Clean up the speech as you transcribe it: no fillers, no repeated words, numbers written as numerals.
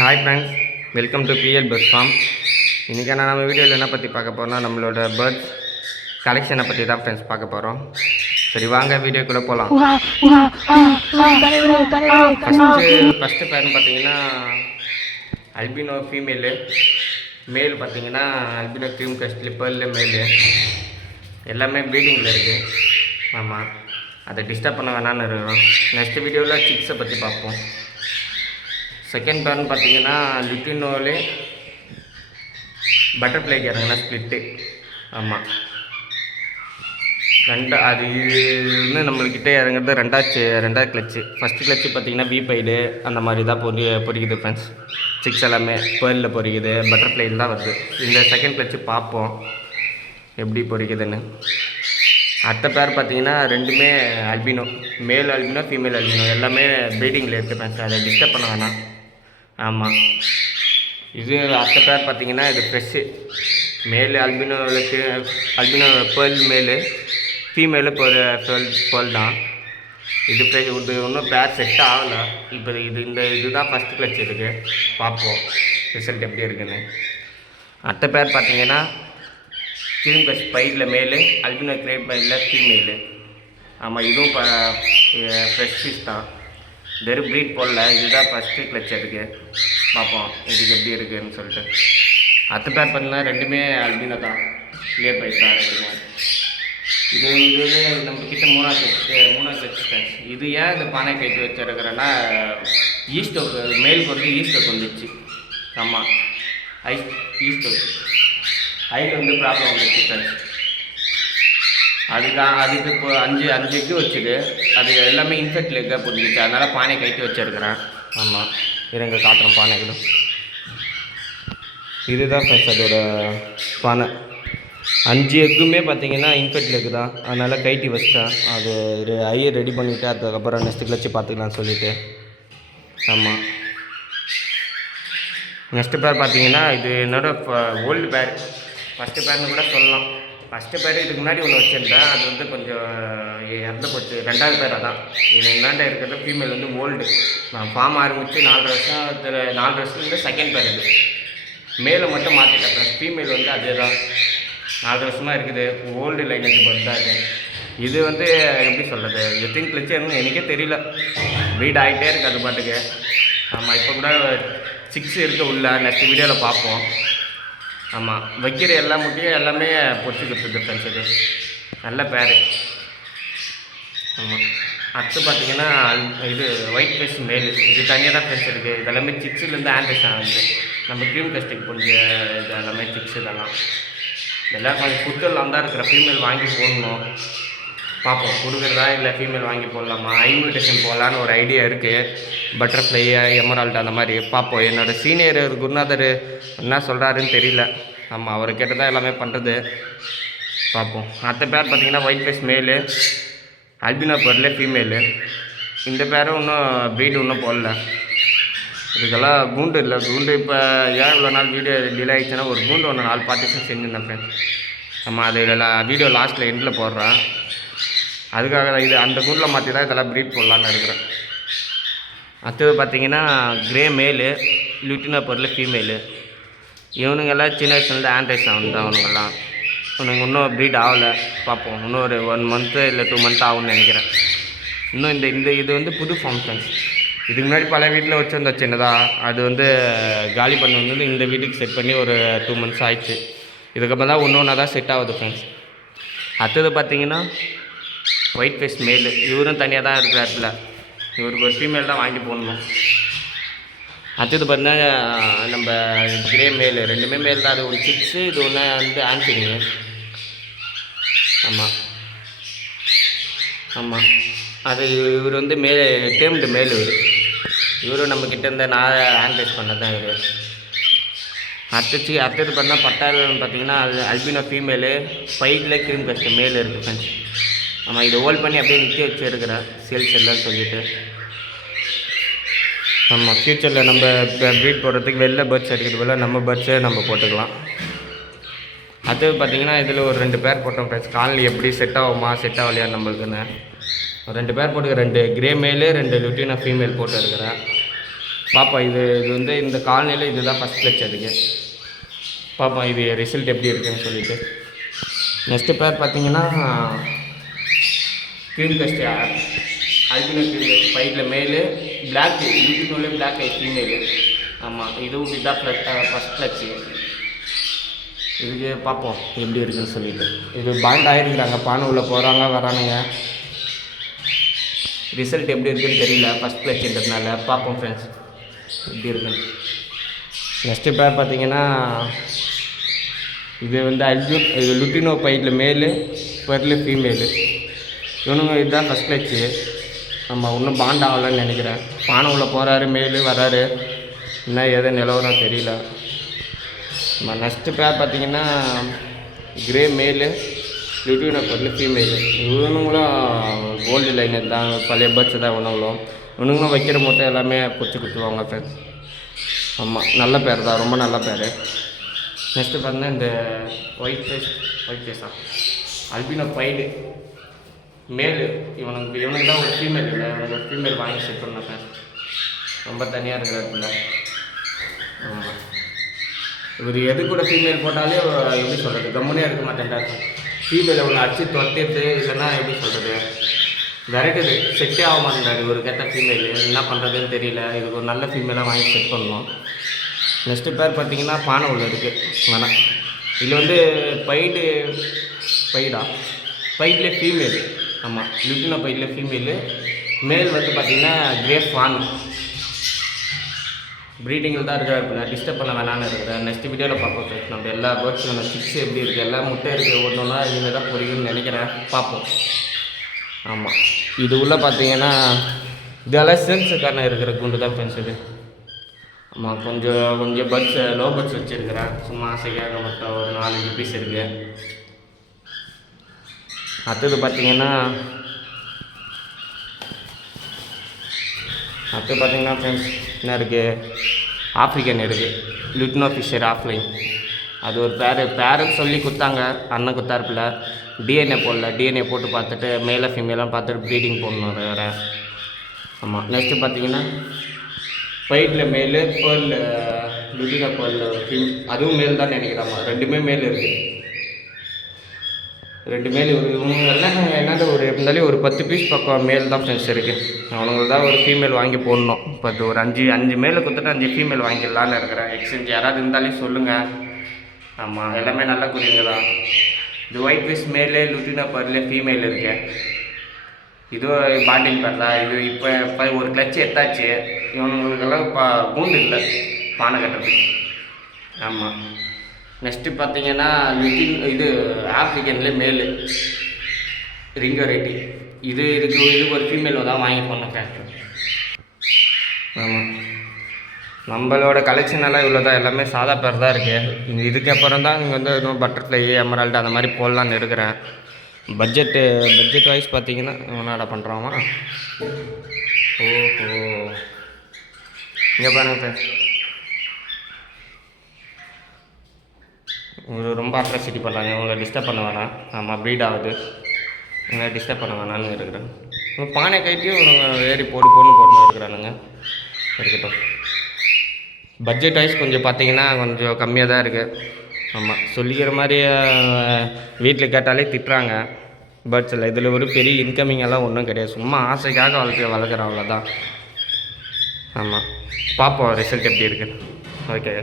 Hi friends, welcome to PL bird farm. இன்றைக்கான நம்ம வீடியோவில் என்ன பற்றி பார்க்க போகிறோம்னா நம்மளோட பேர்ட்ஸ் கலெக்ஷனை பற்றி தான் ஃப்ரெண்ட்ஸ் பார்க்க போகிறோம். சரி வாங்க வீடியோக்குள்ளே போகலாம். ஃபஸ்ட்டு பேர்னு பார்த்தீங்கன்னா அல்பினோ ஃபீமேலு, மேல் பார்த்தீங்கன்னா அல்பினோ க்ரீம் கஸ்ட்லி பேர்ல மேலு. எல்லாமே ப்ரீடிங்கில் இருக்குது. ஆமாம், அதை டிஸ்டர்ப் பண்ண வேணான்னு இருக்கிறோம். நெக்ஸ்ட் வீடியோவில் சிக்ஸை பற்றி பார்ப்போம். செகண்ட் பேர்னு பார்த்தீங்கன்னா லுட்டினோலே பட்டர்ஃப்ளைக்கு இறங்கினா ஸ்ப்ளிட்டு. ஆமாம், அது இன்னும் நம்மள்கிட்ட இறங்குறது ரெண்டாவது கிளச்சு. ஃபஸ்ட்டு கிளச்சு பார்த்தீங்கன்னா வீபைடு அந்த மாதிரி தான் பொறிக்குது ஃப்ரெண்ட்ஸ். சிக்ஸ் எல்லாமே பேர்லில் பொறிக்குது, பட்டர்ஃப்ளைல தான் வருது. இந்த செகண்ட் கிளச்சு பார்ப்போம் எப்படி பொறிக்குதுன்னு. அடுத்த பேர் பார்த்தீங்கன்னா ரெண்டுமே அல்பினோ, மேல் அல்பினோ ஃபீமேல் அல்பினோ, எல்லாமே ப்ரீடிங்கில் இருக்குது ஃப்ரெண்ட்ஸ். அதை டிஸ்டர்ப் பண்ண வேணாம். ஆமாம், இது அடுத்த பேர் பார்த்தீங்கன்னா இது ஃப்ரெஷ்ஷு. மேல் அல்பினோவுக்கு அல்பினோ பேர்ல் மேலு, ஃபீமேலு பேர்ல் தான். இது இன்னும் பேர் செட் ஆகலை. இப்போ இதுதான் ஃபஸ்ட்டு கிளச் இருக்குது. பார்ப்போம் ரிசல்ட் எப்படி இருக்குன்னு. அடுத்த பேர் பார்த்தீங்கன்னா க்ரீம் கஸ் பைடில் மேலு, அல்பினோ கிரேப் பைடில் ஃபீமேலு. ஆமாம், இதுவும் ஃப்ரெஷ் ஃபிஷ் தான். வெறும் ப்ரீட் போடல. இதுதான் ஃபஸ்ட்டு கிளச் இருக்குது. பார்ப்போம் இதுக்கு எப்படி இருக்குதுன்னு சொல்லிட்டு. அடுத்த பேர் பார்த்தீங்கன்னா ரெண்டுமே அல்பினோ தான், கிளியர் பைட் தான் ரெண்டுமே. இது நம்மக்கிட்ட மூணாவது கிளச். இது ஏன் இந்த பானை கைட்டு வச்சுருக்கிறேன்னா ஈஸ்டோக்கு மேலுக்கு வந்து ஈஸ்டோக்கு வந்துச்சு. ஆமாம், ஈஸ்டோக்கு ஹைட் வந்து ப்ராப்ளம் வந்துச்சு ஃப்ரெண்ட்ஸ். அதுக்கு இப்போ அஞ்சு எக்கு வச்சுது. அது எல்லாமே இன்ஃபெக்ட் லெக்காக போட்டுச்சு. அதனால் பானை கைட்டு வச்சுருக்கிறேன். ஆமாம், இருங்க காட்டுறோம் பானைகளும். இதுதான் ஃப்ரெண்ட்ஸ் அதோட பானை. 5 எக்குமே பார்த்தீங்கன்னா இன்ஃபெக்ட் லெக்கு தான். அதனால் கைட்டி வச்சிட்டேன். அது ஐயை ரெடி பண்ணிவிட்டு அதுக்கப்புறம் நெக்ஸ்ட்டு கிளச்சு பார்த்துக்கலான்னு சொல்லிவிட்டு. ஆமாம், நெக்ஸ்ட்டு பேர் பார்த்தீங்கன்னா இது என்னோடய ஓல்டு பேர், ஃபஸ்ட்டு பேர்னு கூட சொல்லலாம். ஃபஸ்ட்டு பேர் இதுக்கு முன்னாடி ஒன்று வச்சுருந்தேன். அது வந்து கொஞ்சம் இறந்து போச்சு. ரெண்டாவது பேர் அதான். இது என்னாண்ட இருக்கிறது ஃபீமேல் வந்து ஓல்டு. நான் ஃபார்ம் ஆரம்பித்து 4 வருஷத்துலேருந்து செகண்ட் பேர் இது. மேலே மட்டும் மாற்றிட்டேன். ஃபீமேல் வந்து அதே தான் 4 வருஷமாக இருக்குது. ஓல்டு லைனேஜ் பர்த் தான் இருக்குது. இது வந்து எப்படி சொல்கிறது, எத்தனை கிளச்சுன்னு எனக்கே தெரியல. ப்ரீட் ஆகிட்டே இருக்குது அது பாட்டுக்கு. ஆமாம், இப்போ கூட 6 இருக்குது உள்ள. நெக்ஸ்ட் வீடியோவில் பார்ப்போம். ஆமாம், வைக்கிற எல்லா முட்டையும் எல்லாமே பொறிச்சு கொடுத்துருக்கு ஃப்ரெண்ட்ஸ். இது நல்ல பேர். ஆமாம், அடுத்து பார்த்தீங்கன்னா இது ஒயிட் ஃபேஸ் மேல். இது தனியாக தான் ஃப்ரெண்ட்ஸ் இருக்குது. இதெல்லாமே சிக்ஸ்லேருந்து ஆண்ட்ரஸ் ஆகுது. நம்ம க்ரீம் டெஸ்ட்டுக்கு கொஞ்சம் இது எல்லாமே சிக்ஸ் இதெல்லாம் கொஞ்சம் குத்தெல்லாம் தான் இருக்கிற. ஃபீமேல் வாங்கி போடணும். பார்ப்போம் கொடுக்குறதா இல்லை ஃபீமேல் வாங்கி போடலாமா, ஐமியூட்டேஷன் போடலான்னு ஒரு ஐடியா இருக்குது. பட்டர்ஃப்ளை, எமரால்டு அந்த மாதிரி பார்ப்போம். என்னோடய சீனியர் குருநாதர் என்ன சொல்கிறாருன்னு தெரியல. ஆமாம், அவரை கேட்டு தான் எல்லாமே பண்ணுறது. பார்ப்போம். அடுத்த பேர் பார்த்தீங்கன்னா ஒயிட் ஃபேஸ் மேலு, அல்பினோ பேர்ல ஃபீமேலு. இந்த பேரும் இன்னும் ப்ரீடு இன்னும் போடல. இதுக்கெல்லாம் கூண்டு இல்லை. கூண்டு இப்போ ஏன் இவ்வளோ நாள் வீடியோ டிலே ஆகிடுச்சுன்னா ஒரு கூண்டு ஒன்று 4 பார்ட்டிஷன் செஞ்சுருந்தேன் ஃப்ரெண்ட்ஸ். ஆமாம், அது வீடியோ லாஸ்ட்டில் எண்டில் போடுறேன். அதுக்காக தான் இது அந்த கூண்டில் மாற்றி தான் இதெல்லாம் ப்ரீட் போடலான்னு இருக்கிறேன். அடுத்தது பார்த்தீங்கன்னா கிரே மேலு, லுட்டினோ பேர்ல ஃபீமேலு. இவனுங்கெல்லாம் சின்ன வயசுலேருந்து ஆண்ட்ரைஸ் ஆகுது. அவனுங்கெல்லாம் இன்னும் ப்ரீட் ஆகலை. பார்ப்போம், இன்னும் ஒரு 1 மந்த்து இல்லை 2 மந்த் ஆகும்னு நினைக்கிறேன். இன்னும் இது வந்து புது ஃபங்க்ஷன்ஸ். இதுக்கு முன்னாடி பல வீட்டில் வச்சுருந்தோம் சின்னதாக. அது வந்து காலி பண்ணி வந்து இந்த வீட்டுக்கு செட் பண்ணி ஒரு 2 மந்த்ஸ் ஆயிடுச்சு. இதுக்கப்புறம் தான் ஒன்று தான் செட் ஆகுது ஃப்ரெண்ட்ஸ். அடுத்தது பார்த்தீங்கன்னா ஒயிட் ஃபேஸ் மேலு. இவரும் தனியாக தான் இருக்கிறாருல. இவருக்கு ஒரு ஃபீமேல் தான் வாங்கி போடணும். அடுத்தது பார்த்தீங்கன்னா நம்ம கிரே மேல். ரெண்டுமே மேல் தான். அது ஒரு 6, இது ஒன்று வந்து ஆன்சரிங்க. ஆமாம் ஆமாம், அது இவர் வந்து டேம்டு மேல். இவரும் நம்மக்கிட்ட இருந்த நான் ஆன்டைஸ் பண்ண தான் இவர். அடுத்தது பார்த்தா பட்டாளம் பார்த்தீங்கன்னா அல்பினோ ஃபீமேலு, பைடில் க்ரீம் கஸ்ட் மேல் இருக்குது ஃப்ரெண்ட்ஸ். ஆமாம், இதை ஹோல்ட் பண்ணி அப்படியே நிற்க வச்சு இருக்கிறேன் சேல்ஸ் எல்லாம் சொல்லிவிட்டு. ஆமாம், ஃப்யூச்சரில் நம்ம ப்ரீட் போடுறதுக்கு வெளில பேர்ட்ஸ் அடிக்கிறது போல் நம்ம பேர்ட்ஸை நம்ம போட்டுக்கலாம். அடுத்தது பார்த்திங்கன்னா இதில் ஒரு 2 பேர் போட்டோம் ஃப்ரெண்ட்ஸ். காலனி எப்படி செட் ஆகுமா செட் ஆகலையா நம்மளுக்குன்னு 2 பேர் போட்டு 2 கிரே மேலு 2 லுட்டினோ ஃபீமேல் போட்டு இருக்கிறேன். பார்ப்போம். இது வந்து இந்த காலனியில் இதுதான் ஃபஸ்ட் கிளச் அதுக்கு. பார்ப்போம் இது ரிசல்ட் எப்படி இருக்குதுன்னு சொல்லிவிட்டு. நெக்ஸ்ட்டு பேர் பார்த்தீங்கன்னா க்ரீம் கஸ்ட் அல்பினோ க்ரீம் கஸ்ட் பைட்டில் மேலு பிளாக் யூடியூப்லேயே பிளாக் ஐ ஃபீமேலு. ஆமாம், இதுவும் இதுதான் ஃபஸ்ட் கிளச்சு. இதுக்கு பார்ப்போம் எப்படி இருக்குதுன்னு சொல்லிவிட்டு. இது பாண்ட் ஆகிருக்கிறாங்க, பானை உள்ளே போகிறாங்க வரானுங்க. ரிசல்ட் எப்படி இருக்குதுன்னு தெரியல, ஃபஸ்ட் கிளச்சுன்றதுனால. பார்ப்போம் ஃப்ரெண்ட்ஸ் எப்படி இருக்குன்னு. நெக்ஸ்ட்டு பேர் பார்த்தீங்கன்னா இது வந்து இது லுட்டினோ பைட்டில் மேலு பெர்லு ஃபீமேலு. இவனுங்க இதுதான் ஃபஸ்ட் கிளச்சு. நம்ம இன்னும் பாண்ட் ஆகலன்னு நினைக்கிறேன். பானை உள்ளே போகிறாரு, மேலு வராரு, இன்னும் எதை நிலவரம் தெரியல. நம்ம நெக்ஸ்ட்டு பேர் பார்த்தீங்கன்னா கிரே மேலு லுட்டினோ பெர்லு ஃபீமேலு. இவனுங்களும் கோல்டு லைனர் தான், பழைய பேர்ட்ஸ் தான் இவனுங்களும். இவனுங்களும் வைக்கிற மூட்டை எல்லாமே பிடிச்சி கொடுத்துருவாங்க ஃப்ரெண்ட்ஸ். ஆமாம், நல்ல பேர் தான், ரொம்ப நல்ல பேர். நெக்ஸ்ட்டு பார்த்தீங்கன்னா இந்த ஒயிட் ஃபேஸா அல்பினோ பைடு மேலு. இவனுக்கு தான் ஒரு ஃபீமேல் இல்லை, இவனுக்கு ஒரு ஃபீமேல் வாங்கி செட் பண்ணேன் ஃப்ரெண்ட்ஸ். ரொம்ப தனியாக இருக்கிறதுல. ஆமாம், இவர் எது கூட ஃபீமேல் போட்டாலே எப்படி சொல்கிறது, கம்முனே இருக்க மாட்டேன்டாரு. ஃபீமேல் ஒன்று அடிச்சு தொட்டிட்டு இல்லைன்னா எப்படி சொல்கிறது, விரட்டுது, செட்டே ஆக மாட்டேன்டாரு. ஒரு கேட்ட ஃபீமேல் என்ன பண்ணுறதுன்னு தெரியல. இதுக்கு ஒரு நல்ல ஃபீமேலாக வாங்கி செட் பண்ணணும். நெக்ஸ்ட்டு பேர் பார்த்தீங்கன்னா பானை உள்ள இருக்குது வேணாம். இதில் வந்து பைட்லேயே ஃபீமேலு. ஆமாம், லுட்டினோ பைட்டில் ஃபீமேலு. மேல் வந்து பார்த்திங்கன்னா கிரே ஃபான் ப்ரீடிங்கில் தான் இருக்கிற. இப்போ நான் டிஸ்டர்ப் பண்ண வேணான்னு இருக்கிறேன். நெக்ஸ்ட் வீடியோவில் பார்ப்போம் ஃப்ரெண்ட்ஸ். நம்ம எல்லா பேர்ட்ஸும் சிக்ஸ் எப்படி இருக்குது, எல்லா முட்டை இருக்குது, ஒன்று ஒன்றா இனிமேல் தான் பொறிக்குன்னு நினைக்கிறேன். பார்ப்போம். ஆமாம், இது உள்ளே பார்த்தீங்கன்னா இதெல்லாம் சென்ஸுக்கான இருக்கிற குண்டு தான் ஃப்ரெண்ட்ஸ் இது. ஆமாம், கொஞ்சம் பட்ஸ் லோ பட்ஸ் வச்சுருக்கிறேன். சும்மா ஆசைக்காக மட்டும் ஒரு 4-5 பீஸ் இருக்குது. அடுத்தது பார்த்தீங்கன்னா ஃப்ரெண்ட்ஸ் என்ன இருக்குது, ஆஃப்ரிக்கன் இருக்குது, லுட்டினோ ஃபிஷர் ஆஃப்லைன். அது ஒரு பேருன்னு சொல்லி கொடுத்தாங்க, அண்ணன் கொடுத்தாருப்பில்ல. டிஎன்ஏ போடல, டிஎன்ஏ போட்டு பார்த்துட்டு மேலே ஃபீமேலாம் பார்த்துட்டு ப்ரீடிங் போடணும் வேறு. ஆமாம், நெக்ஸ்ட்டு பார்த்தீங்கன்னா பைட்டில் மேலு பேர்ல் லுட்டினோ பேர்ல் அதுவும் மேல் தான் நினைக்கிறாமா. 2மே மேல் இருக்குது, 2 மேல். இவங்க எல்லாம் என்னது ஒரு இருந்தாலும் ஒரு 10 பீஸ் பக்கம் மேல் தான் ஃப்ரெண்ட்ஸ் இருக்குது. அவனுங்க தான் ஒரு ஃபீமேல் வாங்கி போடணும். இப்போ ஒரு 5 மேலே கொடுத்துட்டு 5 ஃபீமேல் வாங்கிடலான்னு இருக்கிறேன். எக்ஸ்சேஞ்ச் யாராவது இருந்தாலே சொல்லுங்கள். ஆமாம், எல்லாமே நல்ல குறிங்க தான். இது ஒயிட் ஃபேஸ் மேலே லுட்டினோ பேர்ல ஃபீமேல் இருக்குது. இதுவும் பாண்டிங் பேர் தான். இது இப்போ ஒரு கிளச்சு எத்தாச்சு. இவனுங்களுக்கெல்லாம் இப்போ கூண்டு இல்லை பானை கட்டுறதுக்கு. ஆமாம், நெக்ஸ்ட்டு பார்த்தீங்கன்னா இது ஆஃப்ரிக்கன்லேயே மேலு ரிங் வெரைட்டி. இதுக்கு ஒரு ஃபீமேல் தான் வாங்கி போடணும் ஃபேக்ட்ரி. ஆமாம், நம்மளோட கலெக்ஷன் எல்லாம் இவ்வளோ தான், எல்லாமே சாதா பேர் தான் இருக்குது. இதுக்கப்புறம் தான் இங்கே வந்து இன்னும் பட்டர்ஃப்ளை, எமரால்டு அந்த மாதிரி போடலான்னு இருக்கிறேன். பட்ஜெட் வைஸ் பார்த்தீங்கன்னா என்னடா பண்ணுறாமா. ஓஹோ, இங்கே பாருங்க ஃப்ரெண்ட்ஸ், உங்களுக்கு ரொம்ப அட்ராசிட்டி பண்ணுறாங்க. இவங்களை டிஸ்டர்ப் பண்ண வேணாம். ஆமாம், ப்ரீட் ஆகுது, இவங்களை டிஸ்டர்ப் பண்ண வேணான்னு இருக்கிறேன். பானை கைட்டியும் இவங்க ஏறி போட்டுன்னு இருக்கிறானுங்க. இருக்கட்டும், பட்ஜெட் வைஸ் கொஞ்சம் பார்த்தீங்கன்னா கொஞ்சம் கம்மியாக தான் இருக்குது. ஆமாம், சொல்லிக்கிற மாதிரி வீட்டில் கேட்டாலே திட்டுறாங்க பேர்ட்ஸில். இதில் ஒரு பெரிய இன்கமிங் எல்லாம் ஒன்றும் கிடையாது, சும்மா ஆசைக்காக வளர்க்குறேன், அவ்வளோதான். ஆமாம், பார்ப்போம் ரிசல்ட் எப்படி இருக்குது. ஓகே.